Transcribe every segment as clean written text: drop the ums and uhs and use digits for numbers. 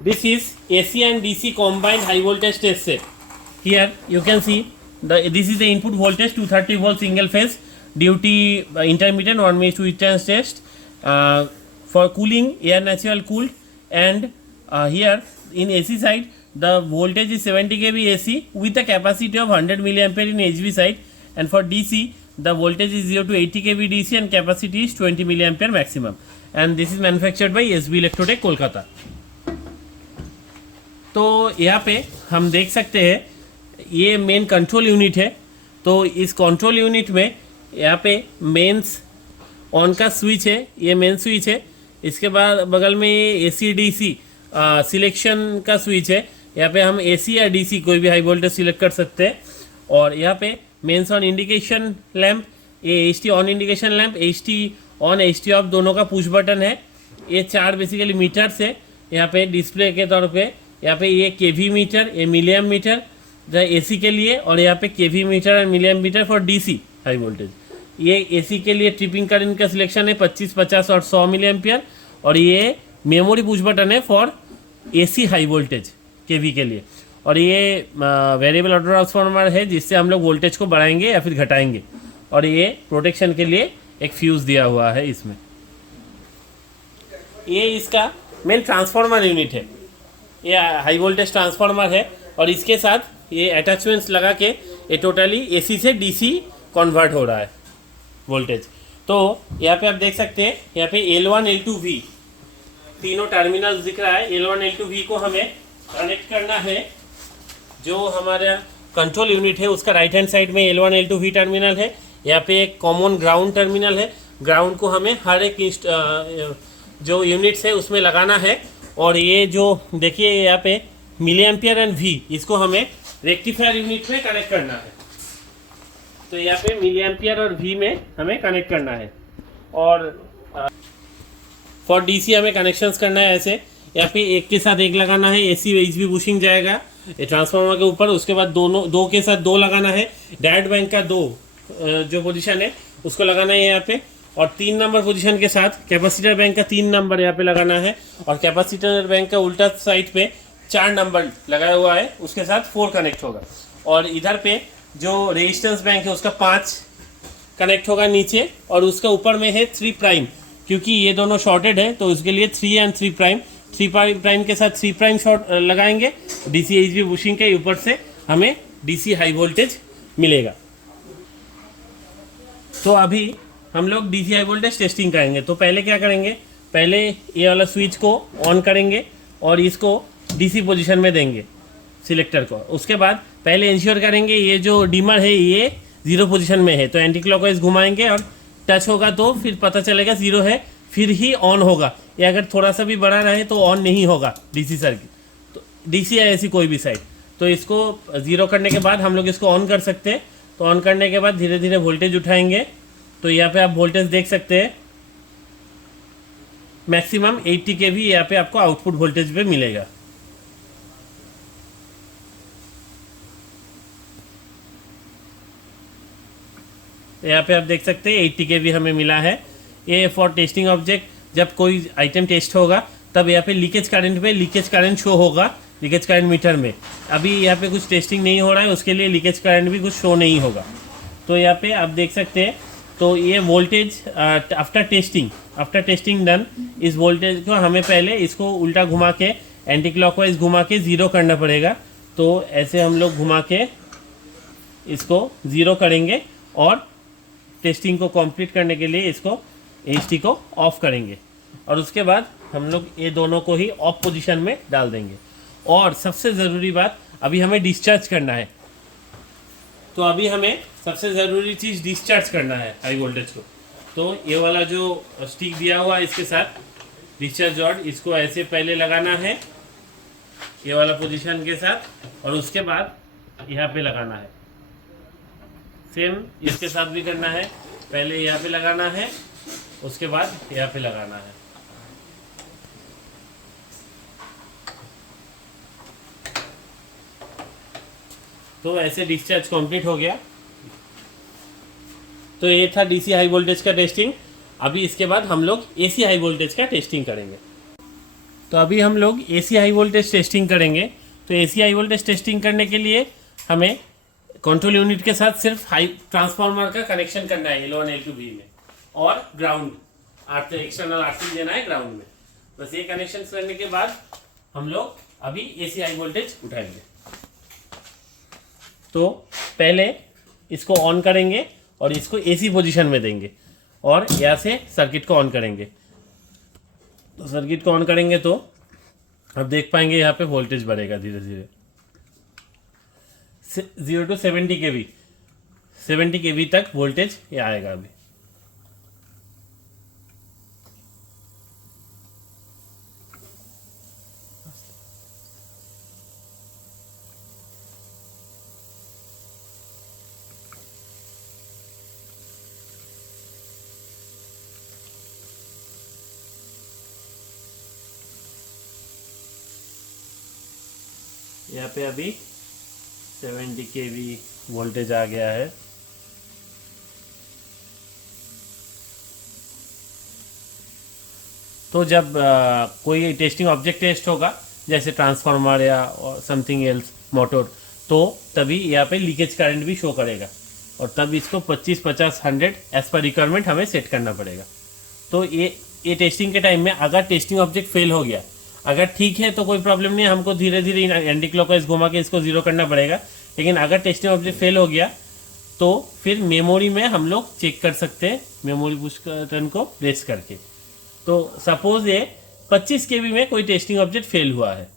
This is AC and DC combined high voltage test set. Here you can see this is the input voltage 230 volt single phase duty intermittent 1 mesh witness test for cooling air natural cooled, and here in AC side the voltage is 70 kV AC with a capacity of 100 milliampere in HV side, and for DC the voltage is 0 to 80 kV DC and capacity is 20 milliampere maximum, and this is manufactured by SB Electrotech Kolkata. तो यहाँ पे हम देख सकते हैं ये main control unit है. तो इस कंट्रोल यूनिट में यहाँ पे मेंस ऑन का स्विच है, ये मेन स्विच है. इसके बाद बगल में ये AC DC सिलेक्शन का स्विच है. यहाँ पे हम AC या DC कोई भी हाई वोल्टेज सिलेक्ट कर सकते हैं. और यहाँ पे मेंस ऑन इंडिकेशन लैंप, ये HT on indication lamp, HT on HT of दोनों का पुश बटन है. ये 4 बेसिकली मीटर्स है यहाँ पे डिस्प्ले के तौर पे. यहाँ पे ये केवी मीटर, ये मिलियम मीटर AC के लिए, और यहाँ पे KV meter and milliammeter for DC high voltage. ये AC के लिए ट्रिपिंग करंट का सिलेक्शन है 25, 50 और 100 मिली एम्पियर, और ये मेमोरी पुश बटन है फॉर AC हाई वोल्टेज केवी के लिए. और ये वेरिएबल ऑटो ट्रांसफार्मर है जिससे हम लोग वोल्टेज को बढ़ाएंगे या फिर घटाएंगे. और ये प्रोटेक्शन के लिए एक फ्यूज़ दिया हुआ है इसमें. ये इसका मेन ट्रांसफार्मर यूनिट है, ये हाई वोल्टेज ट्रांसफार्मर है. और इसके साथ ये अटैचमेंट्स लगा के ये टोटली AC से DC कन्वर्ट हो रहा है वोल्टेज. तो यहाँ पे आप देख सकते हैं यहाँ पे L1 L2 V तीनों टर्मिनल्स दिख रहा है. L1 L2 V को हमें कनेक्ट करना है. जो हमारा कंट्रोल यूनिट है उसका राइट हैंड साइड में L1 L2 V टर्मिनल है. यहाँ पे एक कॉमन ग्राउंड टर्मिनल है. ग्राउंड को हमें हर एक जो यूनिट्स है उसमें लगाना है. और ये जो देखिए यहाँ पे मिली एम्पियर एंड V, इसको हमें रेक्टिफायर यूनिट में कनेक्ट करना है. तो यहाँ पे मिली एम्पियर और V में हमें कनेक्ट करना है. और फॉर DC हमें कनेक्शंस करना है ऐसे. यहाँ पे एक के साथ एक लगाना है, AC HV बुशिंग जाएगा ये ट्रांसफार्मर के ऊपर. उसके बाद दो के साथ दो लगाना है. डायोड बैंक का 2 जो पोजीशन है उसको लगाना है यहाँ पे. और 3 नंबर पोजीशन के साथ कैपेसिटर बैंक का 3 नंबर यहाँ पे लगाना है. और कैपेसिटर बैंक का उल्टा साइड पे 4 नंबर लगाया हुआ है, उसके साथ 4 कनेक्ट होगा. और इधर पे जो रेजिस्टेंस बैंक है उसका 5 कनेक्ट होगा नीचे, और उसका ऊपर में है 3 प्राइम, क्योंकि ये दोनों शॉर्टेड है तो उसके लिए 3 एंड 3 प्राइम. 3 प्राइम के साथ 3 प्राइम शॉर्ट लगाएंगे. DC HV बुशिंग के ऊपर से हमें DC हाई वोल्टेज मिलेगा. तो अभी हम लोग DC हाई वोल्टेज टेस्टिंग करेंगे. तो पहले क्या करेंगे, पहले ये वाला स्विच को ऑन करेंगे और इसको DC पोजीशन में देंगे सिलेक्टर को. उसके बाद पहले इंश्योर करेंगे ये जो डिमर है ये 0 पोजीशन में है, तो एंटी क्लॉकवाइज घुमाएंगे और टच होगा तो फिर पता चलेगा 0 है, फिर ही ऑन होगा. या अगर थोड़ा सा भी बड़ा रहे तो ऑन नहीं होगा DC सर्किट, तो DC या ऐसी कोई भी साइड. तो इसको 0 करने के बाद हम लोग इसको ऑन कर सकते हैं. तो ऑन करने के बाद धीरे धीरे वोल्टेज उठाएंगे. तो यहाँ पे आप वोल्टेज देख सकते हैं मैक्सिमम 80 kV यहाँ पे आपको आउटपुट वोल्टेज पे मिलेगा. यहाँ पे आप देख सकते हैं 80 kV हमें मिला है. ये फॉर टेस्टिंग ऑब्जेक्ट, जब कोई आइटम टेस्ट होगा तब यहाँ पे लीकेज करंट में लीकेज करंट शो होगा लीकेज करंट मीटर में. अभी यहाँ पे कुछ टेस्टिंग नहीं हो रहा है, उसके लिए लीकेज करंट भी कुछ शो नहीं होगा. तो यहाँ पे आप देख सकते हैं. तो ये वोल्टेज आफ्टर टेस्टिंग डन, इस वोल्टेज को हमें पहले इसको उल्टा घुमा के एंटी क्लॉकवाइज घुमा के 0 करना पड़ेगा. तो ऐसे हम लोग घुमा के इसको 0 करेंगे और टेस्टिंग को कंप्लीट करने के लिए इसको HT को ऑफ करेंगे. और उसके बाद हम लोग ये दोनों को ही ऑफ पोजीशन में डाल देंगे. और सबसे ज़रूरी बात, अभी हमें डिस्चार्ज करना है. तो अभी हमें सबसे ज़रूरी चीज़ डिस्चार्ज करना है हाई वोल्टेज को. तो ये वाला जो स्टिक दिया हुआ है इसके साथ डिस्चार्ज रॉड, इसको ऐसे पहले लगाना है ये वाला पोजीशन के साथ, और उसके बाद यहाँ पे लगाना है. सेम इसके साथ भी करना है, पहले यहाँ पे लगाना है, उसके बाद यहाँ पे लगाना है. तो ऐसे डिस्चार्ज कंप्लीट हो गया. तो ये था DC हाई वोल्टेज का टेस्टिंग. अभी इसके बाद हम लोग AC हाई वोल्टेज का टेस्टिंग करेंगे. तो अभी हम लोग एसी हाई वोल्टेज टेस्टिंग करेंगे। तो एसी हाई वोल्टेज टेस्टिंग करने के लिए हमें कंट्रोल यूनिट के साथ सिर्फ हाई ट्रांसफार्मर का कनेक्शन करना है L1 L2 V में, और ग्राउंड एक्सटर्नल आरसी देना है ग्राउंड में। बस ये कनेक्शन करने के बाद हम लोग अभी एसी हाई वोल्टेज उठाएंगे। तो पहले इसको ऑन करेंगे और इसको एसी पोजीशन में देंगे और यहाँ से सर्किट को ऑन करेंगे। तो सर्किट को ऑन करेंगे तो अब देख पाएंगे यहाँ पे वोल्टेज बढ़ेगा धीरे धीरे 0 to 70 kV, 70 kV तक वोल्टेज ये आएगा अभी। यहाँ पे अभी 70 kV वोल्टेज आ गया है। तो जब कोई टेस्टिंग ऑब्जेक्ट टेस्ट होगा जैसे ट्रांसफार्मर या समथिंग एल्स मोटर, तो तभी यहाँ पे लीकेज करंट भी शो करेगा और तब इसको 25, 50, 100 एज पर रिक्वायरमेंट हमें सेट करना पड़ेगा। तो ये टेस्टिंग के टाइम में अगर टेस्टिंग ऑब्जेक्ट फेल हो गया, अगर ठीक है तो कोई प्रॉब्लम नहीं है, हमको धीरे धीरे एंटी क्लॉकवाइज घुमा के इसको जीरो करना पड़ेगा। लेकिन अगर टेस्टिंग ऑब्जेक्ट फेल हो गया तो फिर मेमोरी में हम लोग चेक कर सकते हैं मेमोरी पुश बटन को प्रेस करके। तो सपोज ये 25 kV में कोई टेस्टिंग ऑब्जेक्ट फेल हुआ है,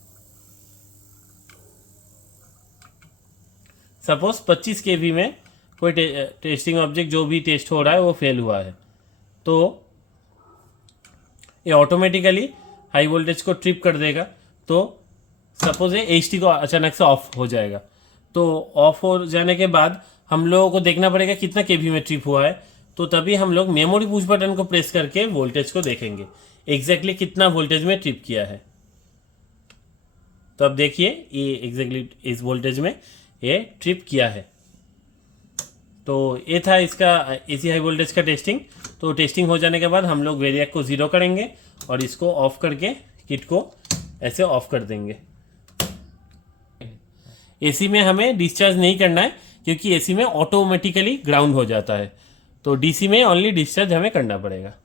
सपोज 25 kV में कोई टेस्टिंग ऑब्जेक्ट जो भी टेस्ट हो रहा है वो फेल हुआ है, तो ये ऑटोमेटिकली हाई वोल्टेज को ट्रिप कर देगा। तो सपोज ये HT को अचानक से ऑफ हो जाएगा। तो ऑफ हो जाने के बाद हम लोगों को देखना पड़ेगा कितना केवी में ट्रिप हुआ है। तो तभी हम लोग मेमोरी पुश बटन को प्रेस करके वोल्टेज को देखेंगे एग्जैक्टली कितना वोल्टेज में ट्रिप किया है। तो अब देखिए ये एग्जैक्टली इस वोल्टेज में ये ट्रिप किया है। तो ये था इसका एसी हाई वोल्टेज का टेस्टिंग। तो टेस्टिंग हो जाने के बाद हम लोग वेरिएक को ज़ीरो करेंगे और इसको ऑफ करके किट को ऐसे ऑफ कर देंगे। एसी में हमें डिस्चार्ज नहीं करना है क्योंकि एसी में ऑटोमेटिकली ग्राउंड हो जाता है, तो डीसी में ओनली डिस्चार्ज हमें करना पड़ेगा।